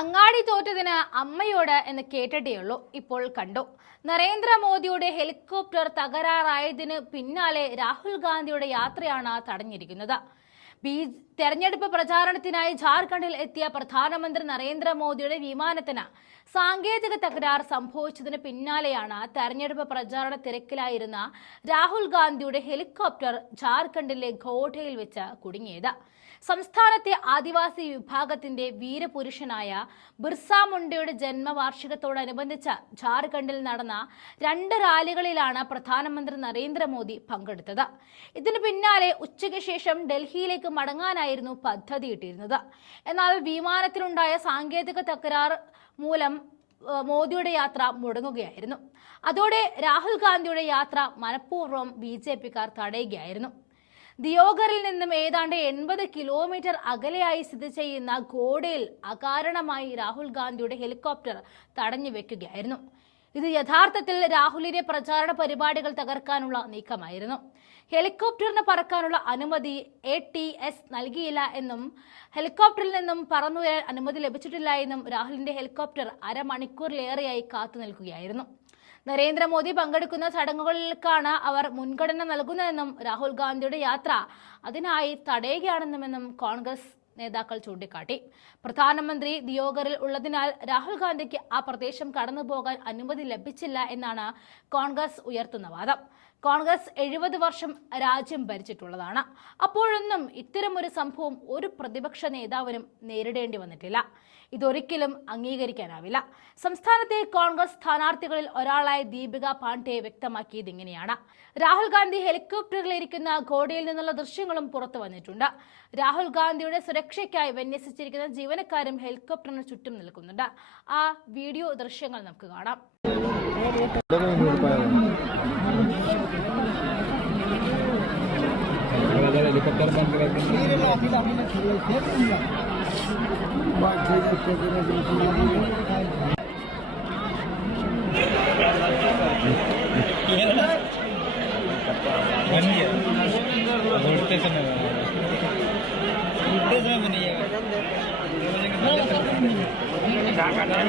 അങ്ങാടി തോറ്റതിന് അമ്മയോട് എന്ന് കേട്ടിട്ടേയുള്ളൂ. ഇപ്പോൾ കണ്ടു. നരേന്ദ്രമോദിയുടെ ഹെലികോപ്റ്റർ തകരാറായതിന് പിന്നാലെ രാഹുൽ ഗാന്ധിയുടെ യാത്രയാണ് തടഞ്ഞിരിക്കുന്നത്. ബി തെരഞ്ഞെടുപ്പ് പ്രചാരണത്തിനായി ജാർഖണ്ഡിൽ എത്തിയ പ്രധാനമന്ത്രി നരേന്ദ്രമോദിയുടെ വിമാനത്തിന് സാങ്കേതിക തകരാർ സംഭവിച്ചതിന് പിന്നാലെയാണ് തെരഞ്ഞെടുപ്പ് പ്രചാരണ തിരക്കിലായിരുന്ന രാഹുൽ ഗാന്ധിയുടെ ഹെലികോപ്റ്റർ ജാർഖണ്ഡിലെ ഘോട്ടയിൽ വെച്ച് കുടുങ്ങിയത്. സംസ്ഥാനത്തെ ആദിവാസി വിഭാഗത്തിന്റെ വീരപുരുഷനായ ബിർസ മുണ്ടയുടെ ജന്മവാർഷികത്തോടനുബന്ധിച്ച് ജാർഖണ്ഡിൽ നടന്ന രണ്ട് റാലികളിലാണ് പ്രധാനമന്ത്രി നരേന്ദ്രമോദി പങ്കെടുത്തത്. ഇതിനു പിന്നാലെ ഉച്ചയ്ക്ക് ശേഷം ഡൽഹിയിലേക്ക് മടങ്ങാനായിരുന്നു പദ്ധതിയിട്ടിരുന്നത് എന്നാൽ വിമാനത്തിലുണ്ടായ സാങ്കേതിക തകരാർ മൂലം മോദിയുടെ യാത്ര മുടങ്ങുകയായിരുന്നു. അതോടെ രാഹുൽ ഗാന്ധിയുടെ യാത്ര മനഃപൂർവം ബി ജെ പിക്കാർ തടയുകയായിരുന്നു. ദിയോഗറിൽ നിന്നും ഏതാണ്ട് എൺപത് കിലോമീറ്റർ അകലെയായി സ്ഥിതി ചെയ്യുന്ന ഗോഡയിൽ അകാരണമായി രാഹുൽ ഗാന്ധിയുടെ ഹെലികോപ്റ്റർ തടഞ്ഞു വെക്കുകയായിരുന്നു ഇത് യഥാർത്ഥത്തിൽ രാഹുലിന്റെ പ്രചാരണ പരിപാടികൾ തകർക്കാനുള്ള നീക്കമായിരുന്നു. ഹെലികോപ്റ്ററിന് പറക്കാനുള്ള അനുമതി എ ടി എസ് നൽകിയില്ല എന്നും ഹെലികോപ്റ്ററിൽ നിന്നും പറന്നുയരാൻ അനുമതി ലഭിച്ചിട്ടില്ല എന്നും രാഹുലിന്റെ ഹെലികോപ്റ്റർ അരമണിക്കൂറിലേറെയായി കാത്തു നിൽക്കുകയായിരുന്നു. നരേന്ദ്രമോദി പങ്കെടുക്കുന്ന ചടങ്ങുകൾക്കാണ് അവർ മുൻഗണന നൽകുന്നതെന്നും രാഹുൽ ഗാന്ധിയുടെ യാത്ര അതിനായി തടയുകയാണെന്നുമെന്നും കോൺഗ്രസ് നേതാക്കൾ ചൂണ്ടിക്കാട്ടി. പ്രധാനമന്ത്രി ദിയോഗറിൽ ഉള്ളതിനാൽ രാഹുൽ ഗാന്ധിക്ക് ആ പ്രദേശം കടന്നുപോകാൻ അനുമതി ലഭിച്ചില്ല എന്നാണ് കോൺഗ്രസ് ഉയർത്തുന്ന വാദം. കോൺഗ്രസ് എഴുപത് വർഷം രാജ്യം ഭരിച്ചിട്ടുള്ളതാണ്. അപ്പോഴൊന്നും ഇത്തരമൊരു സംഭവം ഒരു പ്രതിപക്ഷ നേതാവിനും നേരിടേണ്ടി വന്നിട്ടില്ല. ഇതൊരിക്കലും അംഗീകരിക്കാനാവില്ല. സംസ്ഥാനത്തെ കോൺഗ്രസ് സ്ഥാനാർത്ഥികളിൽ ഒരാളായ ദീപിക പാണ്ഡെ വ്യക്തമാക്കിയത് ഇങ്ങനെയാണ്. രാഹുൽ ഗാന്ധി ഹെലികോപ്റ്ററിലിരിക്കുന്ന ഗോഡയിൽ നിന്നുള്ള ദൃശ്യങ്ങളും പുറത്തു വന്നിട്ടുണ്ട്. രാഹുൽ ഗാന്ധിയുടെ സുരക്ഷയ്ക്കായി വിന്യസിച്ചിരിക്കുന്ന ജീവനക്കാരും ഹെലികോപ്റ്ററിന് ചുറ്റും നിൽക്കുന്നുണ്ട്. ആ വീഡിയോ ദൃശ്യങ്ങൾ നമുക്ക് കാണാം. हेलीकॉप्टर बंद कर बन गया दौड़ते समय दौड़ते समय बन जाएगा